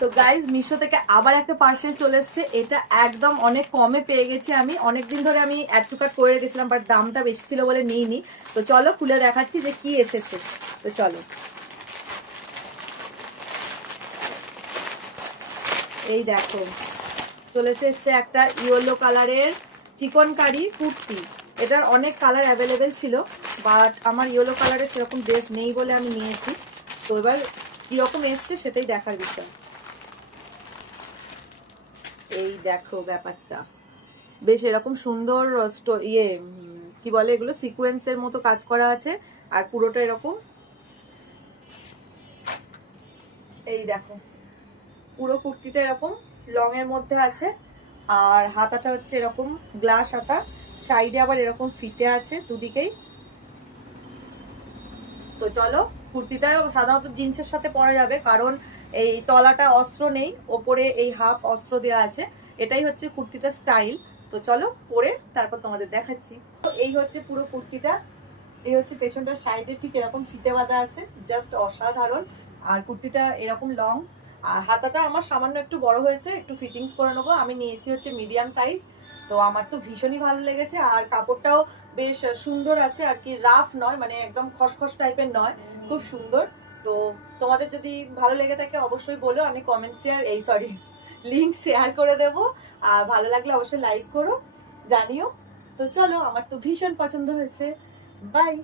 তো গাইজ মিশো থেকে আবার একটা পার্সেল চলে এসছে। এটা একদম অনেক কমে পেয়ে গেছি আমি। অনেকদিন ধরে আমি অ্যাড টু কার্ট করে রেখেছিলাম, বাট দামটা বেশি ছিল বলে নিইনি। তো চলো খুলে দেখাচ্ছি যে কি এসেছে। তো চলো, এই দেখো চলে এসেছে একটা ইয়েলো কালারের চিকনকারি কুর্তি। এটার অনেক কালার অ্যাভেলেবেল ছিল, বাট আমার ইয়েলো কালারের সেরকম ড্রেস নেই বলে আমি নিয়েছি। তো এবার কীরকম এসছে সেটাই দেখার বিষয়। এই দেখো ব্যাপারটা বেশ এরকম সুন্দর কি বলে এগুলো, সিকোয়েন্সের মতো কাজ করা আছে। আর পুরোটা এরকম, এই দেখো পুরো কুর্তিটা এরকম লং এর মধ্যে আছে। আর হাতাটা হচ্ছে এরকম গ্লাস হাতা, সাইডে আবার এরকম ফিতে আছে দুদিকেই। তো চলো, কুর্তিটা সাধারণত জিন্সের সাথে পরা যাবে, কারণ এই তলাটা অস্ত্র নেই, ওপরে এই হাফ অস্ত্র দেওয়া আছে। এটাই হচ্ছে কুর্তিটার স্টাইল। তো চলো পরে তারপর তোমাদের দেখাচ্ছি। তো এই হচ্ছে পুরো কুর্তিটা। এই হচ্ছে পেছনটার সাইডে ঠিক এরকম ফিতে বাঁধা আছে, জাস্ট অসাধারণ। আর কুর্তিটা এরকম লং, আর হাতাটা আমার সামান্য একটু বড় হয়েছে, একটু ফিটিংস করে নেবো। আমি নিয়েছি হচ্ছে মিডিয়াম সাইজ। তো আমার তো ভীষণই ভালো লেগেছে। আর কাপড়টাও বেশ সুন্দর আছে আর কি, রাফ নয়, মানে একদম খসখস টাইপের নয়, খুব সুন্দর। তো তোমাদের যদি ভালো লেগে থাকে অবশ্যই বলো, আমি কমেন্ট শেয়ার লিংক শেয়ার করে দেবো। আর ভালো লাগলে অবশ্যই লাইক করো, জানিও। তো চলো, আমার তো ভীষণ পছন্দ হয়েছে। বাই।